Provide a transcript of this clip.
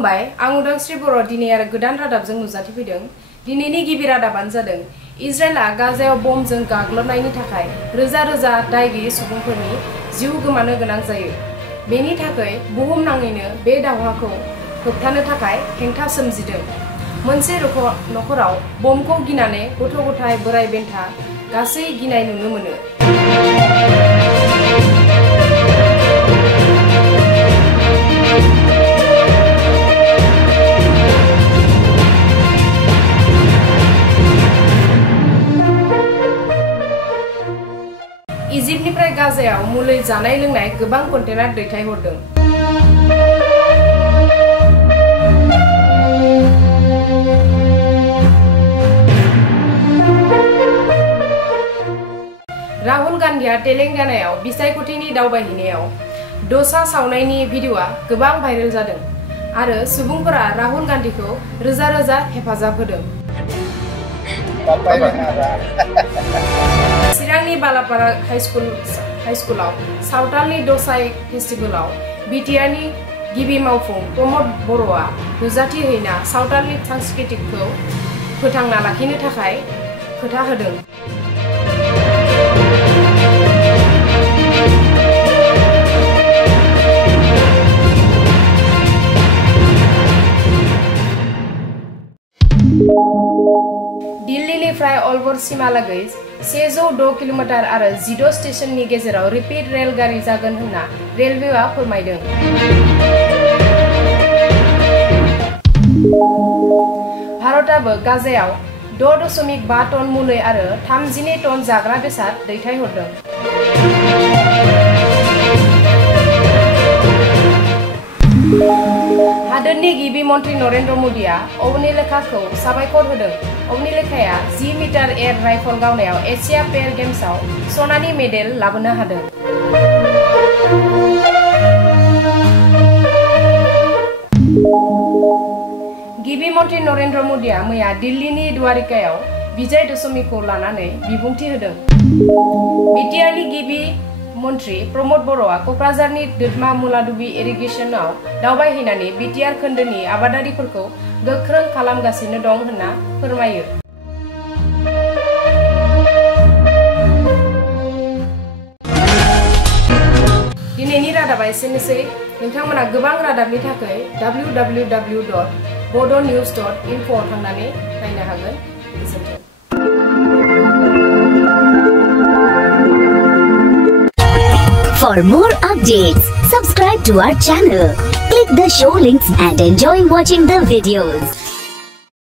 खुलुमबाय आं उदांश्री बर' दिनै आरो गोदान रादाबजों नुजाथिफैदों। दिनैनि गिबि रादाबानो जादों इजराइलआ गाजायाव बमजों गाग्लोबनायनि थाखाय रोजा रोजा दाय गैयै सुबुंफोरनि जिउ गोमानो गोनां जायो। बेनि थाखाय बुहुमनाङैनो बे दावहाखौ होबथानो थाखाय हेंथा सोमजिदों। मोनसे नखराव बमखौ गिनानै गथ' गथाय बोराय बेन्था गासै गिनाय नुनो मोनो। इजिप्टनिफ्राय गाजायाव मुलि जानाय लोंनाय गोबां कन्टेनार दैथायहरदों। राहुल गान्धीआ तेलेंगानायाव बिसायख'थिनि दावबायहैनायाव दसा सावनायनि भिडिअ'आ गोबां भाइरेल जादों आरो सुबुंफोरा राहुल गान्धीखौ रोजा रोजा हेफाजाब होदों। चिरांनि बालापारा हाइस्कुलाव सावतालनि दसाई फेस्टिभेलाव बिटिआरनि गिबि मावफुं प्रमद बर'आ नुजाथि हैना सावतालनि सांस्कृतिकखौ फोथांना लाखिनो थाखाय खोथा होदों। दिल्लीनिफ्राय अलवर सिमालागै 106 किल'मिटार आरो 16 स्टेशननि गेजेराव रिपिड रेल गारि जागोन होनना रेलवेआ फोरमायदों। भारतआबो गाजायाव 6.5 टन मुलि आरो 32 टन जाग्रा बेसाद दैथायहरदों। हादोरनि गिबि मन्त्रि नरेन्द्र मोदीआ अवनीलेखाखौ साबायखर होदों। अवनीलेखाया 10 मिटार एयार राइफल गावनायाव एशिया पेर गेम्सआव सनानि मेडेल लाबोनो हादों। गिबि मन्त्रि नरेन्द्र मोदीआ मैया दिल्लीनि द्वारिकायाव विजय दशमीखौ लानानै बिबुंथि होदों। बिटिआरनि गिबि मन्त्रि प्रमद बर'आ क'क्राझारनि दोदमा मुलादुबि इरिगेसनाव दावबायहैनानै बिटिआर खोन्दोनि आबादारिफोरखौ गोख्रों खालामगासिनो दं होनना फोरमायो। दिनैनि रादाबा एसेनोसै। नोंथांमोना गोबां रादाबनि थाखाय www.bodonews.info आव थांनानै नायनो हागोन। गोजोन्थों। For more updates, subscribe to our channel, click the show links and enjoy watching the videos.